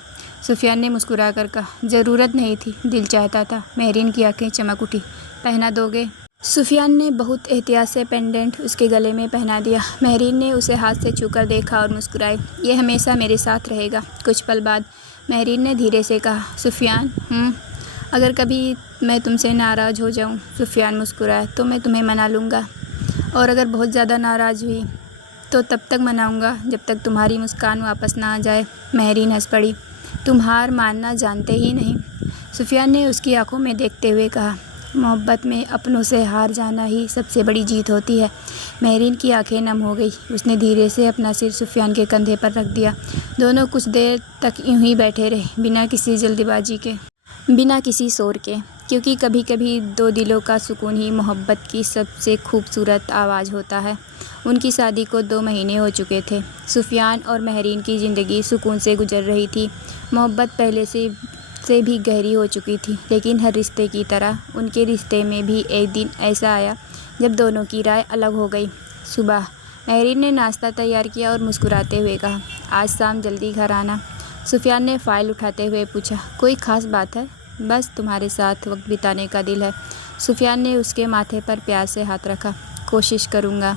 سفیان نے مسکرا کر کہا، ضرورت نہیں تھی، دل چاہتا تھا۔ مہرین کی آنکھیں چمک اٹھی۔ پہنا دو گے؟ سفیان نے بہت احتیاط سے پینڈنٹ اس کے گلے میں پہنا دیا۔ مہرین نے اسے ہاتھ سے چھو کر دیکھا اور مسکرائی، یہ ہمیشہ میرے ساتھ رہے گا۔ کچھ پل بعد مہرین نے دھیرے سے کہا، سفیان اگر کبھی میں تم سے ناراض ہو جاؤں، سفیان مسکرایا، تو میں تمہیں منا لوں گا، اور اگر بہت زیادہ ناراض ہوئی تو تب تک مناؤں گا جب تک تمہاری مسکان واپس نہ آ جائے۔ مہرین ہنس پڑی، تم ہار ماننا جانتے ہی نہیں۔ سفیان نے اس کی آنکھوں میں دیکھتے ہوئے کہا، محبت میں اپنوں سے ہار جانا ہی سب سے بڑی جیت ہوتی ہے۔ مہرین کی آنکھیں نم ہو گئی۔ اس نے دھیرے سے اپنا سر سفیان کے کندھے پر رکھ دیا۔ دونوں کچھ دیر تک یوں ہی بیٹھے رہے، بنا کسی جلد بازی کے، بنا کسی شور کے، کیونکہ کبھی کبھی 2 دلوں کا سکون ہی محبت کی سب سے خوبصورت آواز ہوتا ہے۔ ان کی شادی کو 2 مہینے ہو چکے تھے۔ سفیان اور مہرین کی زندگی سکون سے گزر رہی تھی۔ محبت پہلے سے بھی گہری ہو چکی تھی، لیکن ہر رشتے کی طرح ان کے رشتے میں بھی ایک دن ایسا آیا جب دونوں کی رائے الگ ہو گئی۔ صبح مہرین نے ناشتہ تیار کیا اور مسکراتے ہوئے کہا، آج شام جلدی گھر آنا۔ سفیان نے فائل اٹھاتے ہوئے پوچھا، کوئی خاص بات ہے؟ بس تمہارے ساتھ وقت بتانے کا دل ہے۔ سفیان نے اس کے ماتھے پر پیار سے ہاتھ رکھا، کوشش کروں گا۔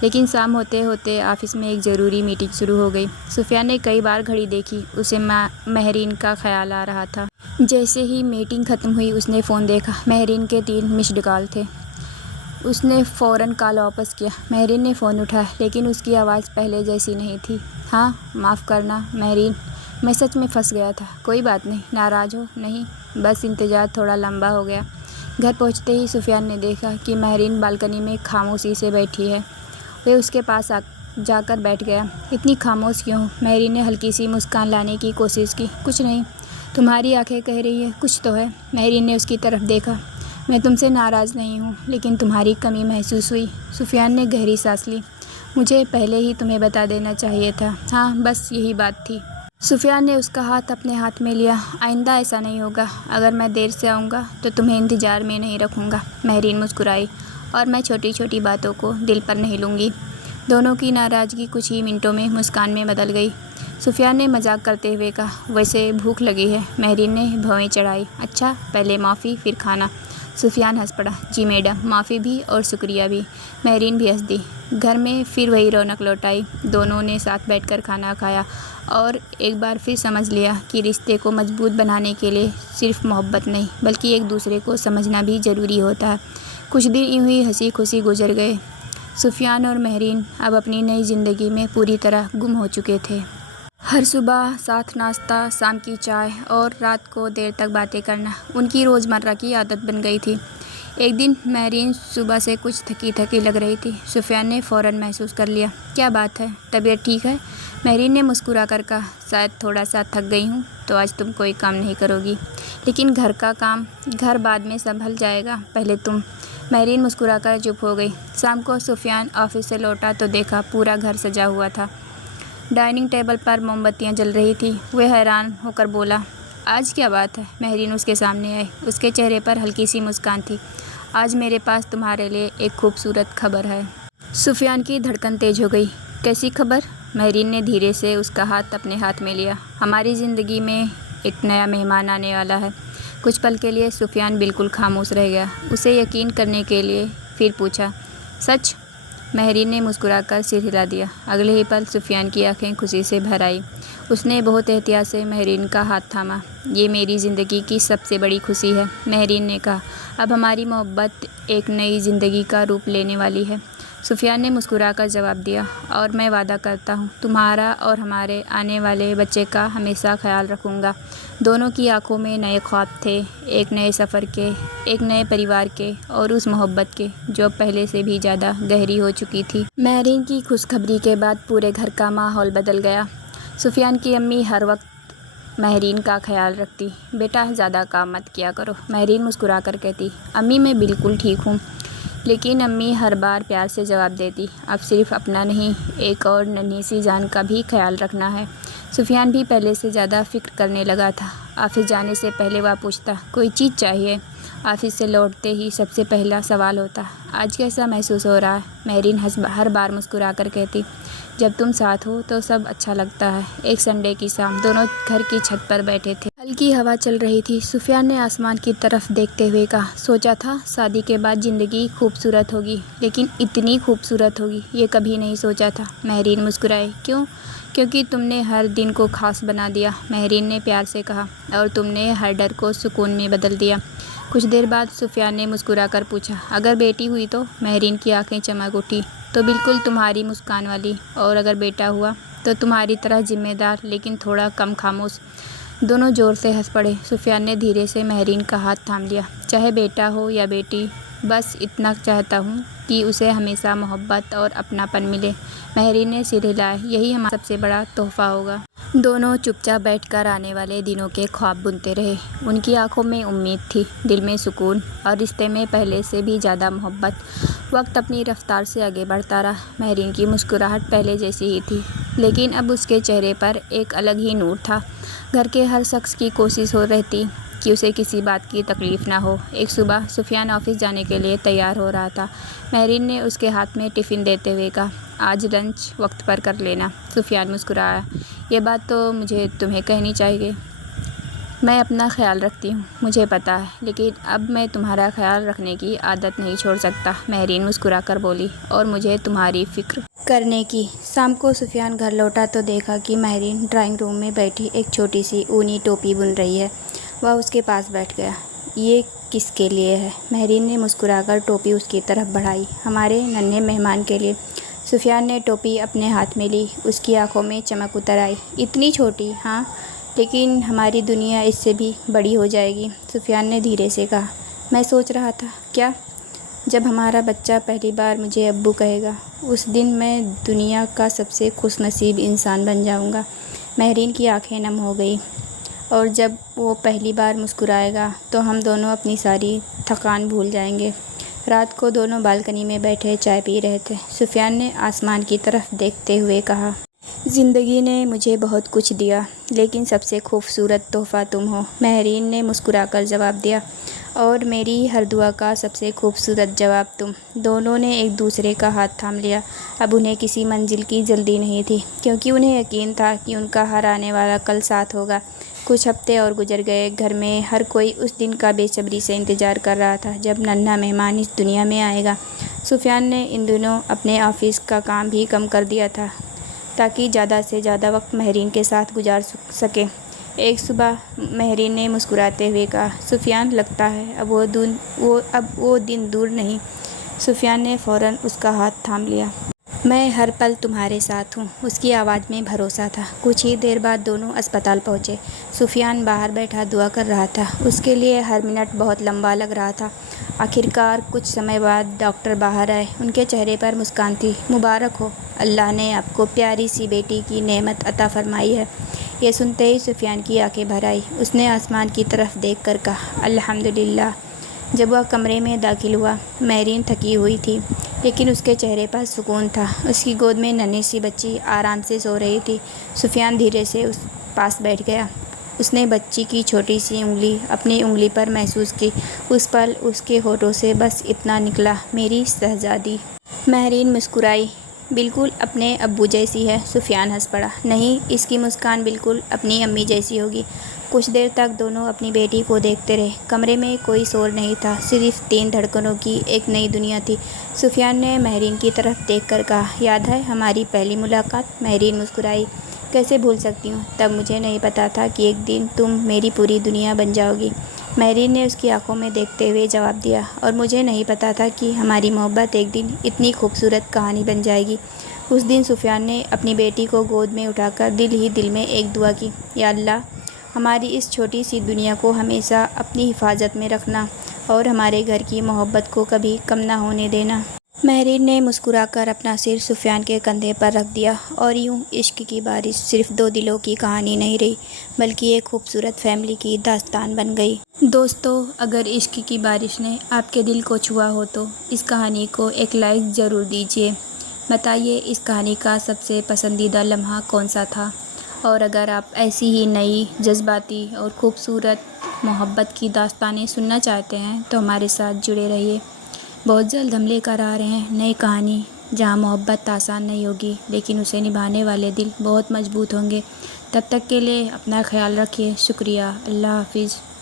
لیکن شام ہوتے ہوتے آفس میں ایک ضروری میٹنگ شروع ہو گئی۔ سفیان نے کئی بار گھڑی دیکھی، اسے مہرین کا خیال آ رہا تھا۔ جیسے ہی میٹنگ ختم ہوئی اس نے فون دیکھا، مہرین کے 3 مسڈ کال تھے۔ اس نے فوراً کال واپس کیا۔ مہرین نے فون اٹھایا، لیکن اس کی آواز پہلے جیسی نہیں تھی۔ ہاں معاف کرنا مہرین، میں سچ میں پھنس گیا تھا۔ کوئی بات نہیں، ناراض ہو نہیں، بس انتظار تھوڑا لمبا ہو گیا۔ گھر پہنچتے ہی سفیان نے دیکھا کہ مہرین بالکنی میں خاموشی سے بیٹھی ہے۔ وہ اس کے پاس جا کر بیٹھ گیا۔ اتنی خاموش کیوں؟ مہرین نے ہلکی سی مسکان لانے کی کوشش کی۔ کچھ نہیں، تمہاری آنکھیں کہہ رہی ہیں کچھ تو ہے۔ مہرین نے اس کی طرف دیکھا، میں تم سے ناراض نہیں ہوں، لیکن تمہاری کمی محسوس ہوئی۔ سفیان نے گہری سانس لی، مجھے پہلے ہی تمہیں بتا دینا چاہیے تھا۔ ہاں بس یہی بات تھی۔ سفیان نے اس کا ہاتھ اپنے ہاتھ میں لیا، آئندہ ایسا نہیں ہوگا۔ اگر میں دیر سے آؤں گا تو تمہیں انتظار میں نہیں رکھوں گا۔ مہرین مسکرائی، اور میں چھوٹی چھوٹی باتوں کو دل پر نہیں لوں گی۔ دونوں کی ناراضگی کچھ ہی منٹوں میں مسکان میں بدل گئی۔ سفیان نے مذاق کرتے ہوئے کہا، ویسے بھوک لگی ہے؟ مہرین نے بھویں چڑھائی، اچھا پہلے معافی پھر کھانا۔ سفیان ہنس پڑا، جی میڈم، معافی بھی اور شکریہ بھی۔ مہرین بھی ہنس دی۔ گھر میں پھر وہی رونق لوٹ آئی۔ دونوں نے ساتھ بیٹھ کر کھانا کھایا اور ایک بار پھر سمجھ لیا کہ رشتے کو مضبوط بنانے کے لیے صرف محبت نہیں بلکہ ایک دوسرے کو سمجھنا بھی ضروری ہوتا ہے۔ کچھ دن یوں ہی ہنسی خوشی گزر گئے۔ سفیان اور مہرین اب اپنی نئی زندگی میں پوری طرح گم ہو چکے تھے۔ ہر صبح ساتھ ناشتہ، شام کی چائے اور رات کو دیر تک باتیں کرنا ان کی روزمرہ کی عادت بن گئی تھی۔ ایک دن مہرین صبح سے کچھ تھکی تھکی لگ رہی تھی۔ سفیان نے فوراً محسوس کر لیا، کیا بات ہے، طبیعت ٹھیک ہے؟ مہرین نے مسکرا کر کہا، شاید تھوڑا سا تھک گئی ہوں تو آج تم کوئی کام نہیں کرو گی، لیکن گھر کا کام گھر بعد میں سنبھل جائے گا، پہلے تم۔ مہرین مسکرا کر چپ ہو گئی۔ شام کو سفیان آفس سے لوٹا تو دیکھا پورا گھر سجا ہوا تھا۔ ڈائننگ ٹیبل پر موم بتیاں جل رہی تھیں۔ وہ حیران ہو کر بولا، آج کیا بات ہے؟ مہرین اس کے سامنے آئی۔ اس کے چہرے پر ہلکی سی مسکان تھی۔ آج میرے پاس تمہارے لیے ایک خوبصورت خبر ہے۔ سفیان کی دھڑکن تیز ہو گئی۔ کیسی خبر؟ مہرین نے دھیرے سے اس کا ہاتھ اپنے ہاتھ میں لیا۔ ہماری زندگی میں ایک نیا مہمان آنے والا ہے۔ کچھ پل کے لیے سفیان بالکل خاموش رہ گیا۔ اسے یقین کرنے کے لیے پھر پوچھا، سچ؟ مہرین نے مسکرا کر سر ہلا دیا۔ اگلے ہی پل سفیان کی آنکھیں خوشی سے بھر آئیں۔ اس نے بہت احتیاط سے مہرین کا ہاتھ تھاما۔ یہ میری زندگی کی سب سے بڑی خوشی ہے، مہرین نے کہا۔ اب ہماری محبت ایک نئی زندگی کا روپ لینے والی ہے۔ سفیان نے مسکرا کر جواب دیا، اور میں وعدہ کرتا ہوں تمہارا اور ہمارے آنے والے بچے کا ہمیشہ خیال رکھوں گا۔ دونوں کی آنکھوں میں نئے خواب تھے، ایک نئے سفر کے، ایک نئے پریوار کے، اور اس محبت کے جو اب پہلے سے بھی زیادہ گہری ہو چکی تھی۔ مہرین کی خوشخبری کے بعد پورے گھر کا ماحول بدل گیا۔ سفیان کی امی ہر وقت مہرین کا خیال رکھتی۔ بیٹا زیادہ کام مت کیا کرو، مہرین مسکرا کر کہتی۔ امی میں بالکل ٹھیک ہوں، لیکن امی ہر بار پیار سے جواب دیتی، اب صرف اپنا نہیں، ایک اور ننھی سی جان کا بھی خیال رکھنا ہے۔ سفیان بھی پہلے سے زیادہ فکر کرنے لگا تھا۔ آفس جانے سے پہلے وہ پوچھتا، کوئی چیز چاہیے؟ آفس سے لوٹتے ہی سب سے پہلا سوال ہوتا، آج کیسا محسوس ہو رہا ہے؟ مہرین ہر بار مسکرا کر کہتی، جب تم ساتھ ہو تو سب اچھا لگتا ہے۔ ایک سنڈے کی شام دونوں گھر کی چھت پر بیٹھے تھے۔ ہلکی ہوا چل رہی تھی۔ سفیان نے آسمان کی طرف دیکھتے ہوئے کہا، سوچا تھا شادی کے بعد زندگی خوبصورت ہوگی، لیکن اتنی خوبصورت ہوگی یہ کبھی نہیں سوچا تھا۔ مہرین مسکرائی۔ کیوں؟ کیونکہ تم نے ہر دن کو خاص بنا دیا، مہرین نے پیار سے کہا، اور تم نے ہر ڈر کو سکون میں بدل دیا۔ کچھ دیر بعد سفیان نے مسکرا کر پوچھا، اگر بیٹی ہوئی تو؟ مہرین کی آنکھیں چمک اٹھی، تو بالکل تمہاری مسکان والی، اور اگر بیٹا ہوا تو تمہاری طرح ذمہ دار لیکن تھوڑا کم خاموش۔ دونوں زور سے ہنس پڑے۔ سفیان نے دھیرے سے مہرین کا ہاتھ تھام لیا۔ چاہے بیٹا ہو یا بیٹی، بس اتنا چاہتا ہوں کہ اسے ہمیشہ محبت اور اپناپن ملے۔ مہرین نے سر ہلایا۔ یہی ہمارا سب سے بڑا تحفہ ہوگا۔ دونوں چپ چاپ بیٹھ کر آنے والے دنوں کے خواب بنتے رہے۔ ان کی آنکھوں میں امید تھی، دل میں سکون، اور رشتے میں پہلے سے بھی زیادہ محبت۔ وقت اپنی رفتار سے آگے بڑھتا رہا۔ مہرین کی مسکراہٹ پہلے جیسی ہی تھی، لیکن اب اس کے چہرے پر ایک الگ ہی نور تھا۔ گھر کے ہر شخص کی کوشش ہو رہتی کہ اسے کسی بات کی تکلیف نہ ہو۔ ایک صبح سفیان آفس جانے کے لیے تیار ہو رہا تھا۔ مہرین نے اس کے ہاتھ میں ٹفن دیتے ہوئے کہا، آج لنچ وقت پر کر لینا۔ سفیان مسکرایا۔ یہ بات تو مجھے تمہیں کہنی چاہیے۔ میں اپنا خیال رکھتی ہوں، مجھے پتہ ہے، لیکن اب میں تمہارا خیال رکھنے کی عادت نہیں چھوڑ سکتا، مہرین مسکرا کر بولی، اور مجھے تمہاری فکر کرنے کی۔ شام کو سفیان گھر لوٹا تو دیکھا کہ مہرین ڈرائنگ روم میں بیٹھی ایک چھوٹی سی اونی ٹوپی بن رہی ہے۔ وہ اس کے پاس بیٹھ گیا۔ یہ کس کے لیے ہے؟ مہرین نے مسکرا کر ٹوپی اس کی طرف بڑھائی۔ ہمارے ننھے مہمان کے لیے۔ سفیان نے ٹوپی اپنے ہاتھ میں لی۔ اس کی آنکھوں میں چمک اتر آئی۔ اتنی چھوٹی؟ ہاں، لیکن ہماری دنیا اس سے بھی بڑی ہو جائے گی، سفیان نے دھیرے سے کہا۔ میں سوچ رہا تھا، کیا؟ جب ہمارا بچہ پہلی بار مجھے ابو کہے گا، اس دن میں دنیا کا سب سے خوش نصیب انسان بن جاؤں گا۔ مہرین کی آنکھیں نم ہو گئیں۔ اور جب وہ پہلی بار مسکرائے گا تو ہم دونوں اپنی ساری تھکان بھول جائیں گے۔ رات کو دونوں بالکنی میں بیٹھے چائے پی رہے تھے۔ سفیان نے آسمان کی طرف دیکھتے ہوئے کہا، زندگی نے مجھے بہت کچھ دیا، لیکن سب سے خوبصورت تحفہ تم ہو۔ مہرین نے مسکرا کر جواب دیا، اور میری ہر دعا کا سب سے خوبصورت جواب تم۔ دونوں نے ایک دوسرے کا ہاتھ تھام لیا۔ اب انہیں کسی منزل کی جلدی نہیں تھی، کیونکہ انہیں یقین تھا کہ ان کا ہر آنے والا کل ساتھ ہوگا۔ کچھ ہفتے اور گزر گئے۔ گھر میں ہر کوئی اس دن کا بے صبری سے انتظار کر رہا تھا جب ننھا مہمان اس دنیا میں آئے گا۔ سفیان نے ان دنوں اپنے آفس کا کام بھی کم کر دیا تھا تاکہ زیادہ سے زیادہ وقت مہرین کے ساتھ گزار سکے۔ ایک صبح مہرین نے مسکراتے ہوئے کہا، سفیان، لگتا ہے اب وہ دن دور نہیں۔ سفیان نے فوراً اس کا ہاتھ تھام لیا۔ میں ہر پل تمہارے ساتھ ہوں، اس کی آواز میں بھروسہ تھا۔ کچھ ہی دیر بعد دونوں اسپتال پہنچے۔ سفیان باہر بیٹھا دعا کر رہا تھا۔ اس کے لیے ہر منٹ بہت لمبا لگ رہا تھا۔ آخرکار کچھ سمے بعد ڈاکٹر باہر آئے۔ ان کے چہرے پر مسکان تھی۔ مبارک ہو، اللہ نے آپ کو پیاری سی بیٹی کی نعمت عطا فرمائی ہے۔ یہ سنتے ہی سفیان کی آنکھیں بھر آئیں۔ اس نے آسمان کی طرف دیکھ کر کہا، الحمدللہ۔ جب وہ کمرے میں داخل ہوا، مہرین تھکی ہوئی تھی، لیکن اس کے چہرے پر سکون تھا۔ اس کی گود میں ننھی سی بچی آرام سے سو رہی تھی۔ سفیان دھیرے سے اس پاس بیٹھ گیا۔ اس نے بچی کی چھوٹی سی انگلی اپنی انگلی پر محسوس کی۔ اس پل اس کے ہونٹوں سے بس اتنا نکلا، میری شہزادی۔ مہرین مسکرائی۔ بالکل اپنے ابو جیسی ہے۔ سفیان ہنس پڑا۔ نہیں، اس کی مسکان بالکل اپنی امی جیسی ہوگی۔ کچھ دیر تک دونوں اپنی بیٹی کو دیکھتے رہے۔ کمرے میں کوئی شور نہیں تھا، صرف 3 دھڑکنوں کی ایک نئی دنیا تھی۔ سفیان نے مہرین کی طرف دیکھ کر کہا، یاد ہے ہماری پہلی ملاقات؟ مہرین مسکرائی، کیسے بھول سکتی ہوں؟ تب مجھے نہیں پتا تھا کہ ایک دن تم میری پوری دنیا بن جاؤ گی۔ مہرین نے اس کی آنکھوں میں دیکھتے ہوئے جواب دیا، اور مجھے نہیں پتا تھا کہ ہماری محبت ایک دن اتنی خوبصورت کہانی بن جائے گی۔ اس دن سفیان نے اپنی بیٹی کو گود میں اٹھا کر دل ہی دل میں ایک دعا کی، یا اللہ، ہماری اس چھوٹی سی دنیا کو ہمیشہ اپنی حفاظت میں رکھنا اور ہمارے گھر کی محبت کو کبھی کم نہ ہونے دینا۔ مہرین نے مسکرا کر اپنا سر سفیان کے کندھے پر رکھ دیا، اور یوں عشق کی بارش صرف 2 دلوں کی کہانی نہیں رہی، بلکہ ایک خوبصورت فیملی کی داستان بن گئی۔ دوستو، اگر عشق کی بارش نے آپ کے دل کو چھوا ہو تو اس کہانی کو ایک لائک ضرور دیجیے۔ بتائیے اس کہانی کا سب سے پسندیدہ لمحہ کون سا تھا؟ اور اگر آپ ایسی ہی نئی، جذباتی اور خوبصورت محبت کی داستانیں سننا چاہتے ہیں تو ہمارے ساتھ جڑے رہیے۔ بہت جلد ہم لے کر آ رہے ہیں نئی کہانی، جہاں محبت آسان نہیں ہوگی لیکن اسے نبھانے والے دل بہت مضبوط ہوں گے۔ تب تک کے لیے اپنا خیال رکھیے۔ شکریہ۔ اللہ حافظ۔